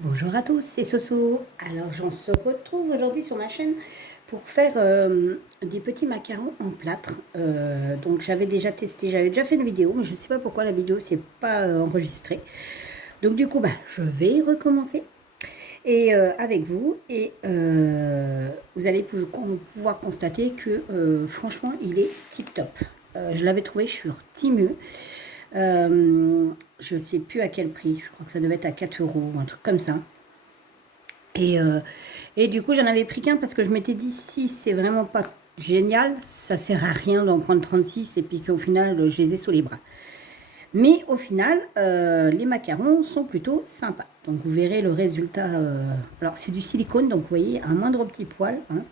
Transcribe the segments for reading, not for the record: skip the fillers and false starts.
Bonjour à tous, c'est Soso. Alors, j'en se retrouve aujourd'hui sur ma chaîne pour faire des petits macarons en plâtre. Donc, j'avais déjà testé, j'avais déjà fait une vidéo, mais je ne sais pas pourquoi la vidéo s'est pas enregistrée. Donc, du coup, je vais recommencer et avec vous et vous allez pouvoir constater que franchement, il est tip top. Je l'avais trouvé sur Temu. Je ne sais plus à quel prix, je crois que ça devait être à 4 euros, un truc comme ça. Et, euh, et du coup, j'en avais pris qu'un parce que je m'étais dit, si c'est vraiment pas génial, ça sert à rien d'en prendre 36 et puis qu'au final, je les ai sous les bras. Mais au final, les macarons sont plutôt sympas. Donc vous verrez le résultat. Alors c'est du silicone, donc vous voyez, un moindre petit poil, hein,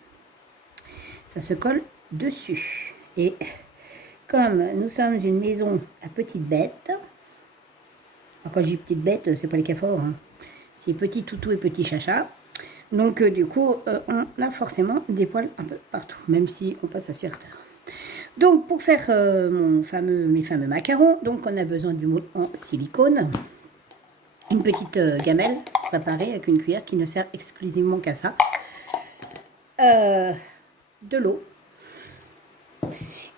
ça se colle dessus. Et comme nous sommes une maison à petites bêtes, alors quand je dis petites bêtes, c'est pas les cafards, hein, c'est petits toutous et petits chachas. Donc du coup, on a forcément des poils un peu partout, même si on passe aspirateur. Donc pour faire mes fameux macarons, donc on a besoin du moule en silicone, une petite gamelle préparée avec une cuillère qui ne sert exclusivement qu'à ça, de l'eau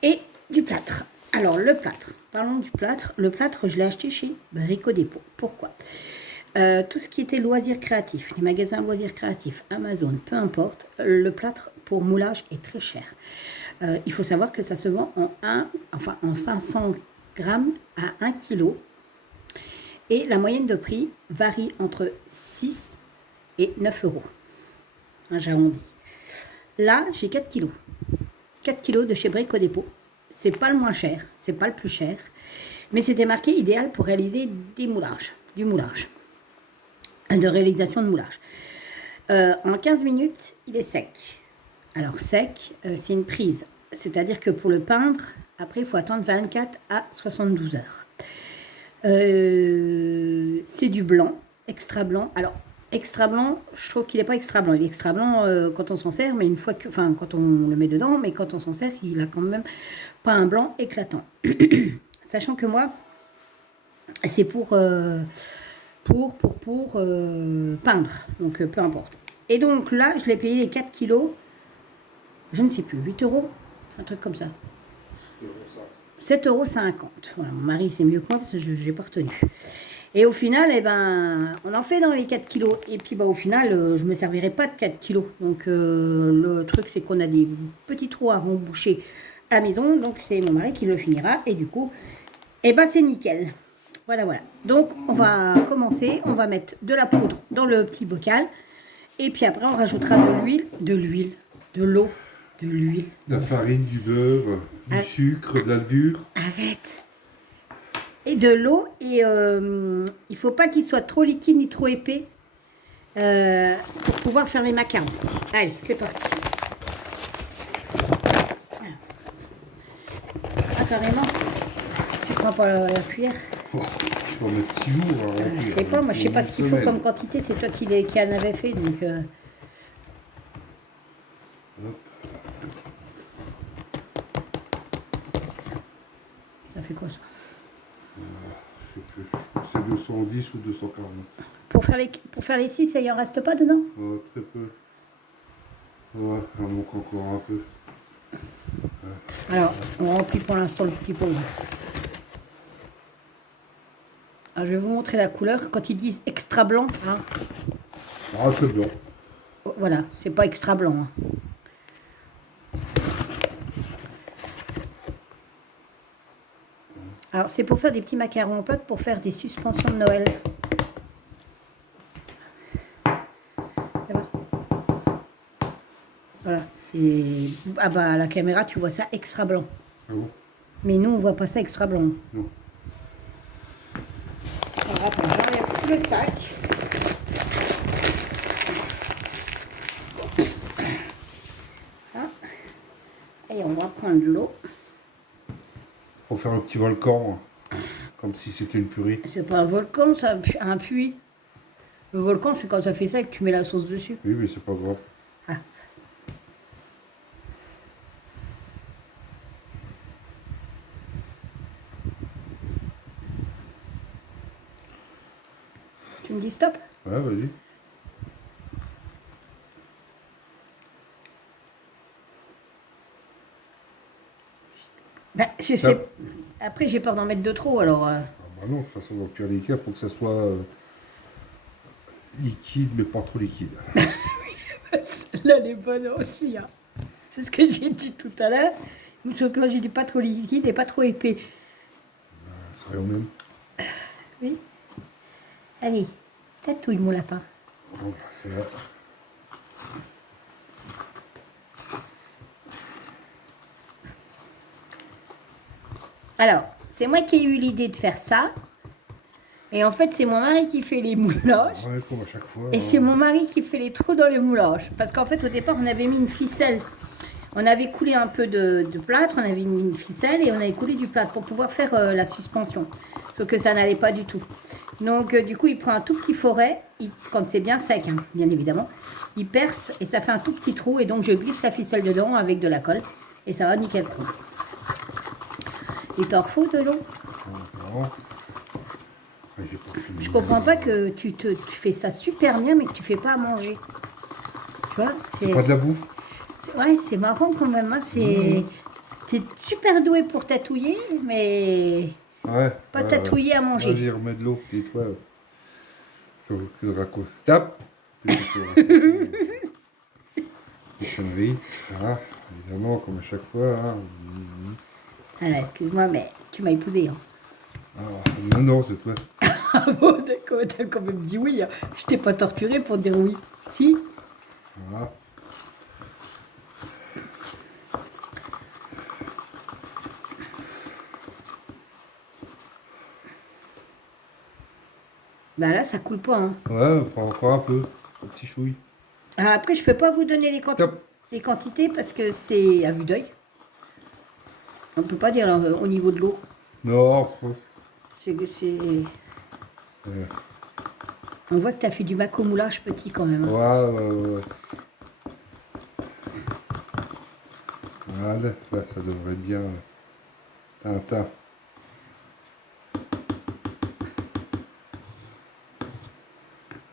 et du plâtre. Alors le plâtre, parlons du plâtre. Le plâtre, je l'ai acheté chez Brico Dépôt. Pourquoi tout ce qui était loisirs créatifs, les magasins loisirs créatifs, Amazon, peu importe, le plâtre pour moulage est très cher. Il faut savoir que ça se vend en 500 grammes à 1 kg. Et la moyenne de prix varie entre 6 et 9 euros. J'arrondis. Là, j'ai 4 kilos. 4 kilos de chez Brico Dépôt. C'est pas le moins cher, c'est pas le plus cher. Mais c'était marqué idéal pour réaliser du moulage. De réalisation de moulage. En 15 minutes, il est sec. Alors sec, c'est une prise. C'est-à-dire que pour le peindre, après, il faut attendre 24 à 72 heures. C'est du blanc, extra blanc. Alors, extra blanc, je trouve qu'il n'est pas extra blanc. Il est extra blanc quand on s'en sert, mais quand on le met dedans, mais quand on s'en sert, il a quand même pas un blanc éclatant. Sachant que moi, c'est pour peindre, donc peu importe. Et donc là, je l'ai payé les 4 kilos, je ne sais plus, 8 euros, un truc comme ça. 7,50 €. Voilà, mon mari, c'est mieux que moi parce que je n'ai pas retenu. Et au final, on en fait dans les 4 kilos. Et puis, au final, je ne me servirai pas de 4 kilos. Donc, le truc, c'est qu'on a des petits trous à remboucher à la maison. Donc, c'est mon mari qui le finira. Et du coup, c'est nickel. Voilà. Donc, on va commencer. On va mettre de la poudre dans le petit bocal. Et puis après, on rajoutera de l'eau, de l'huile. De la farine, du beurre, du sucre, de la levure. Arrête. Et de l'eau. Et il faut pas qu'il soit trop liquide ni trop épais pour pouvoir faire les macarons. Allez, c'est parti. Ah, carrément. Tu prends pas la cuillère? Oh, je vais en mettre 6 jours. Je sais pas, moi je sais pas ce qu'il faut comme quantité. C'est toi qui en avais fait, donc. Ça fait quoi ça? Je sais plus. C'est 210 ou 240. Pour faire les 6, il en reste pas dedans? Oh, très peu. Ouais, il en manque encore un peu. Alors, on remplit pour l'instant le petit pot. Alors, je vais vous montrer la couleur. Quand ils disent extra blanc, hein, Ah, c'est blanc. voilà, c'est pas extra blanc. Hein. Alors, c'est pour faire des petits macarons en pâte, pour faire des suspensions de Noël. Voilà, c'est... Ah à la caméra, tu vois ça extra blanc. Ah bon? Mais nous, on voit pas ça extra blanc. Non. Alors, attends, j'enlève le sac. Et on va prendre de l'eau. Pour faire un petit volcan, comme si c'était une purée. C'est pas un volcan, c'est un puits. Le volcan, c'est quand ça fait ça et que tu mets la sauce dessus. Oui, mais c'est pas grave. Ah. Tu me dis stop? Ouais, vas-y. Bah, je sais. Après, j'ai peur d'en mettre de trop, alors. Ah bah non, de toute façon, dans le pire des cas, il faut que ça soit liquide, mais pas trop liquide. Celle-là, elle est bonne aussi, hein. C'est ce que j'ai dit tout à l'heure. Sauf que moi, j'ai dit pas trop liquide et pas trop épais. Ça revient au même. Oui. Allez, tatouille mon lapin. Bon, bah, c'est là. Alors, c'est moi qui ai eu l'idée de faire ça. Et en fait, c'est mon mari qui fait les moulages. Ouais, comme à chaque fois. Et hein. c'est mon mari qui fait les trous dans les moulages. Parce qu'en fait, au départ, on avait mis une ficelle. On avait coulé un peu de plâtre, on avait mis une ficelle et on avait coulé du plâtre pour pouvoir faire la suspension. Sauf que ça n'allait pas du tout. Donc, du coup, il prend un tout petit forêt, quand c'est bien sec, hein, bien évidemment. Il perce et ça fait un tout petit trou. Et donc, je glisse la ficelle dedans avec de la colle. Et ça va nickel trou. Il t'en faut de l'eau? Non. Ouais, j'ai pas fini. Je comprends pas que tu fais ça super bien, mais que tu fais pas à manger. Tu vois, C'est pas de la bouffe. Ouais, c'est marrant quand même. Hein, t'es super doué pour tatouiller, mais Ouais. pas tatouiller à manger. Vas-y, remets de l'eau, tais-toi. Faut que le raconte. Tape. Des conneries. Voilà. Évidemment, comme à chaque fois. Hein. Alors, excuse-moi, mais tu m'as épousé. Hein. Ah, non, c'est toi. Ah bon, d'accord, t'as quand même dit oui. Hein. Je t'ai pas torturé pour dire oui. Si? Voilà. Bah là, ça coule pas. Hein. Ouais, enfin, encore un peu. Un petit chouille. Ah, après, je peux pas vous donner Top. les quantités parce que c'est à vue d'œil. On peut pas dire au niveau de l'eau. Non. C'est... Ouais, On voit que tu as fait du bac au moulage petit quand même. Hein. ouais. Voilà, là, ça devrait être bien. Tintin.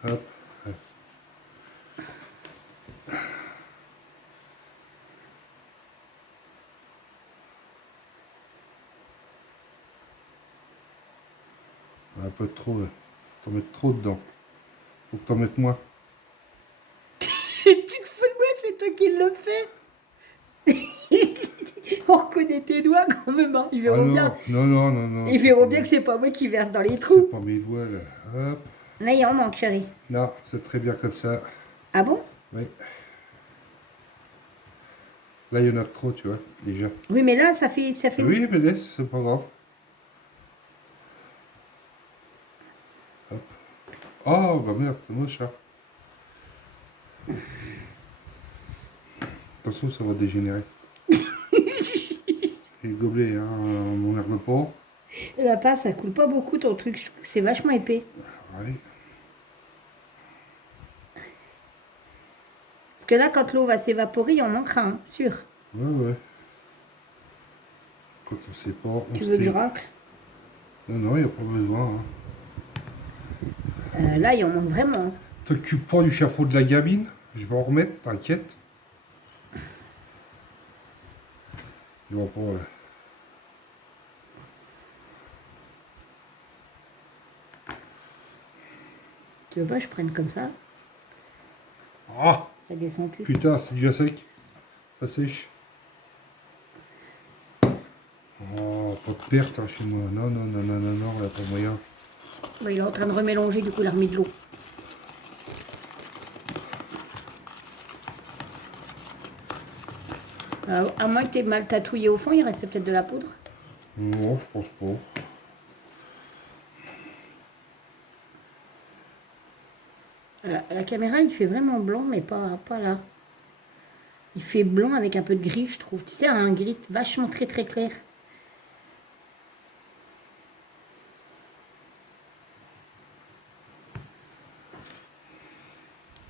Hop. Un peu trop, là. Faut t'en mettre trop dedans. Faut que t'en mettes moins. Tu te fous de moi, c'est toi qui le fais. On reconnaît tes doigts quand même. Hein. Ils Ah verront non, bien. non. Ils verront bien que c'est pas moi qui verse dans les trous. C'est pas mes doigts, là. Hop. Là, il en manque, chérie. Non, c'est très bien comme ça. Ah bon? Oui. Là, il y en a trop, tu vois, déjà. Oui, mais là, ça fait... Oui, mais laisse, c'est pas grave. Hop. Oh, bah merde, c'est mon chat. Attention, ça va dégénérer. Les gobelets, hein, on m'emmerde pas. La pâte, ça coule pas beaucoup ton truc. Je trouve que c'est vachement épais. Oui. Parce que là, quand l'eau va s'évaporer, il en manquera, hein, sûr. Ouais. Quand on sait pas, on Tu se veux que je tait. racle? Non, il n'y a pas besoin. Hein. Là, il en manque vraiment. Hein. T'occupe pas du chapeau de la gamine. Je vais en remettre, t'inquiète. Il va pas, là. Tu veux pas que je prenne comme ça? Ah, Ça descend plus. putain, c'est déjà sec. Ça sèche. Oh, pas de perte hein, chez moi. Non, il n'y a pas moyen. Bah, il est en train de remélanger, du coup, il a remis de l'eau. À moins que tu aies mal tatoué au fond, il restait peut-être de la poudre. Non, je pense pas. La caméra, il fait vraiment blanc, mais pas là. Il fait blanc avec un peu de gris, je trouve. Tu sais, un gris vachement très très clair.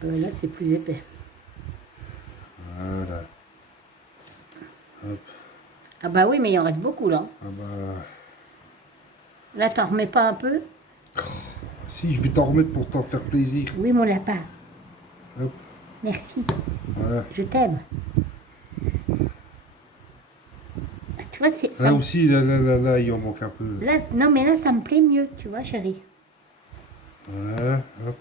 Là, c'est plus épais. Voilà. Hop. Ah bah oui, mais il en reste beaucoup, là. Ah bah... Là, t'en remets pas un peu? Si, je vais t'en remettre pour t'en faire plaisir. Oui, mon lapin. Hop, Merci. voilà. Je t'aime. Ah, tu vois, c'est ça. Là aussi, là, il en manque un peu. Là, non, mais là, ça me plaît mieux, tu vois, chérie. Voilà, hop.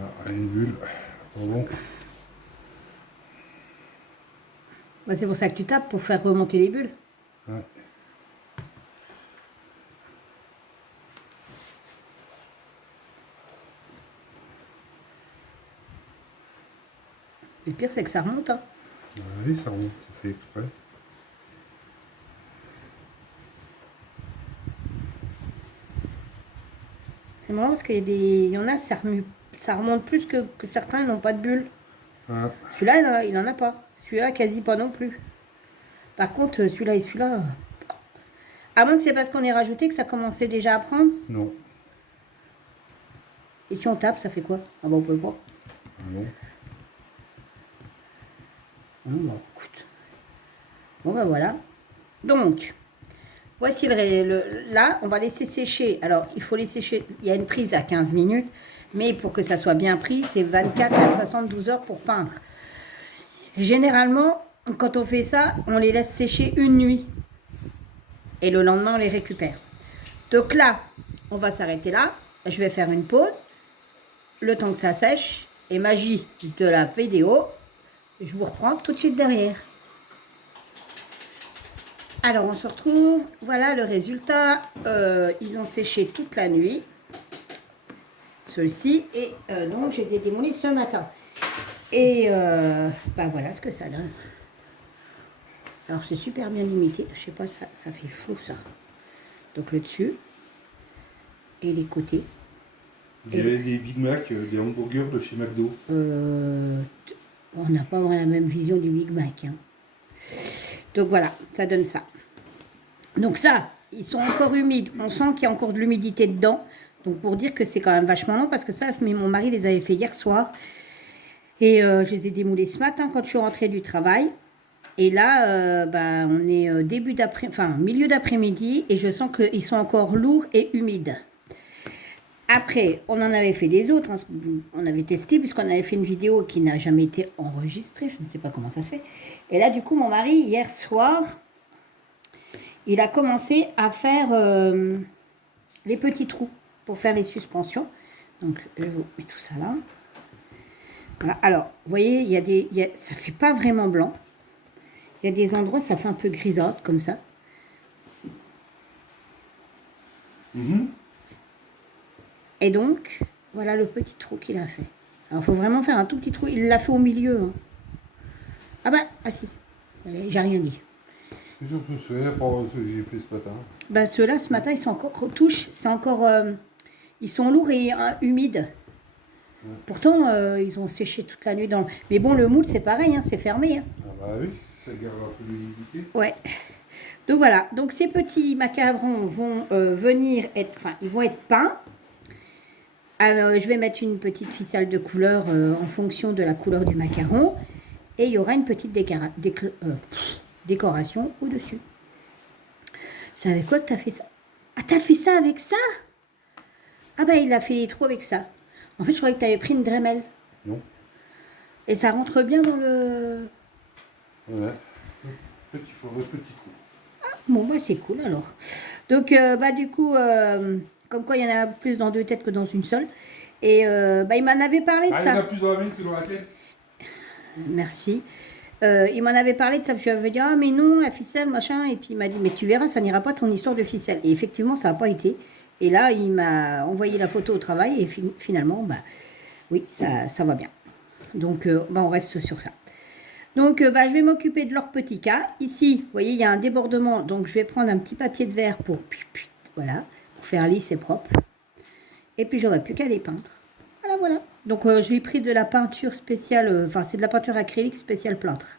Ah, une bulle. Bon. Bah, c'est pour ça que tu tapes, pour faire remonter les bulles. Ouais. Le pire, c'est que ça remonte. Hein. Oui, ça remonte, ça fait exprès. C'est marrant parce il y en a, ça remonte plus que certains n'ont pas de bulles. Ah, Celui-là, il en a pas. Celui-là, quasi pas non plus. Par contre, celui-là et celui-là. À moins que c'est parce qu'on est rajouté que ça commençait déjà à prendre. non. Et si on tape, ça fait quoi? Ah bah on peut pas. Ah non. Bon, bah écoute. Bon bah voilà. Donc, voici là, on va laisser sécher. Alors, il faut les sécher. Il y a une prise à 15 minutes. Mais pour que ça soit bien pris, c'est 24 à 72 heures pour peindre. Généralement, quand on fait ça, on les laisse sécher une nuit. Et le lendemain, on les récupère. Donc là, on va s'arrêter là. Je vais faire une pause. Le temps que ça sèche. Et magie de la vidéo, je vous reprends tout de suite derrière. Alors, on se retrouve. Voilà le résultat. Ils ont séché toute la nuit. Ceux-ci. Et donc, je les ai démoulés ce matin. Et ben voilà ce que ça donne. Alors, c'est super bien limité. Je sais pas, ça fait flou, ça. Donc, le dessus. Et les côtés. Il y avait des Big Mac, des hamburgers de chez McDo. On n'a pas vraiment la même vision du Big Mac. Hein. Donc, voilà, ça donne ça. Donc ça, ils sont encore humides. On sent qu'il y a encore de l'humidité dedans. Donc pour dire que c'est quand même vachement long, parce que ça, mais mon mari les avait fait hier soir. Et je les ai démoulés ce matin quand je suis rentrée du travail. Et là, on est milieu d'après-midi et je sens qu'ils sont encore lourds et humides. Après, on en avait fait des autres. Hein. On avait testé puisqu'on avait fait une vidéo qui n'a jamais été enregistrée. Je ne sais pas comment ça se fait. Et là, du coup, mon mari, hier soir, il a commencé à faire les petits trous pour faire les suspensions. Donc, je vous mets tout ça là. Voilà. Alors, vous voyez, ça ne fait pas vraiment blanc. Il y a des endroits, ça fait un peu grisâtre, comme ça. Et donc, voilà le petit trou qu'il a fait. Alors, il faut vraiment faire un tout petit trou. Il l'a fait au milieu. Hein. Ah si. J'ai rien dit. C'est surtout ceux-là que j'ai fait ce matin. Ceux-là, ce matin, ils sont encore touches. C'est encore... ils sont lourds et humides. Ouais. Pourtant, ils ont séché toute la nuit dans... Mais bon, le moule, c'est pareil, hein, c'est fermé. Hein. Ah bah oui, ça garde un peu l'humidité. Ouais. Donc voilà. Donc ces petits macarons vont ils vont être peints. Je vais mettre une petite ficelle de couleur en fonction de la couleur du macaron. Et il y aura une petite décoration au-dessus. C'est avec quoi que tu as fait ça? Ah, tu as fait ça avec ça? Ah il a fait les trous avec ça. En fait, je croyais que tu avais pris une Dremel. Non. Et ça rentre bien dans le... Ouais. Petit trou. Ah, bon, c'est cool alors. Donc, du coup, comme quoi il y en a plus dans deux têtes que dans une seule. Et il m'en avait parlé de ça. Il y en a plus dans la mienne que dans la tête. Merci. Il m'en avait parlé de ça. Je lui avais dit, ah mais non, la ficelle, machin. Et puis il m'a dit, mais tu verras, ça n'ira pas ton histoire de ficelle. Et effectivement, ça n'a pas été. Et là, il m'a envoyé la photo au travail. Et finalement, oui, ça va bien. Donc, on reste sur ça. Donc, je vais m'occuper de leur petit cas. Ici, vous voyez, il y a un débordement. Donc, je vais prendre un petit papier de verre pour faire lisse et propre. Et puis, j'aurai plus qu'à les peindre. Voilà. Donc, j'ai pris de la peinture spéciale. C'est de la peinture acrylique spéciale plâtre.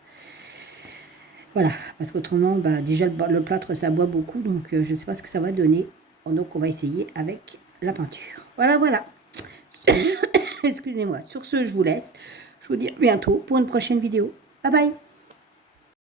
Voilà. Parce qu'autrement, déjà, le plâtre, ça boit beaucoup. Donc, je ne sais pas ce que ça va donner. Donc, on va essayer avec la peinture. Voilà. Excusez-moi. Sur ce, je vous laisse. Je vous dis à bientôt pour une prochaine vidéo. Bye bye.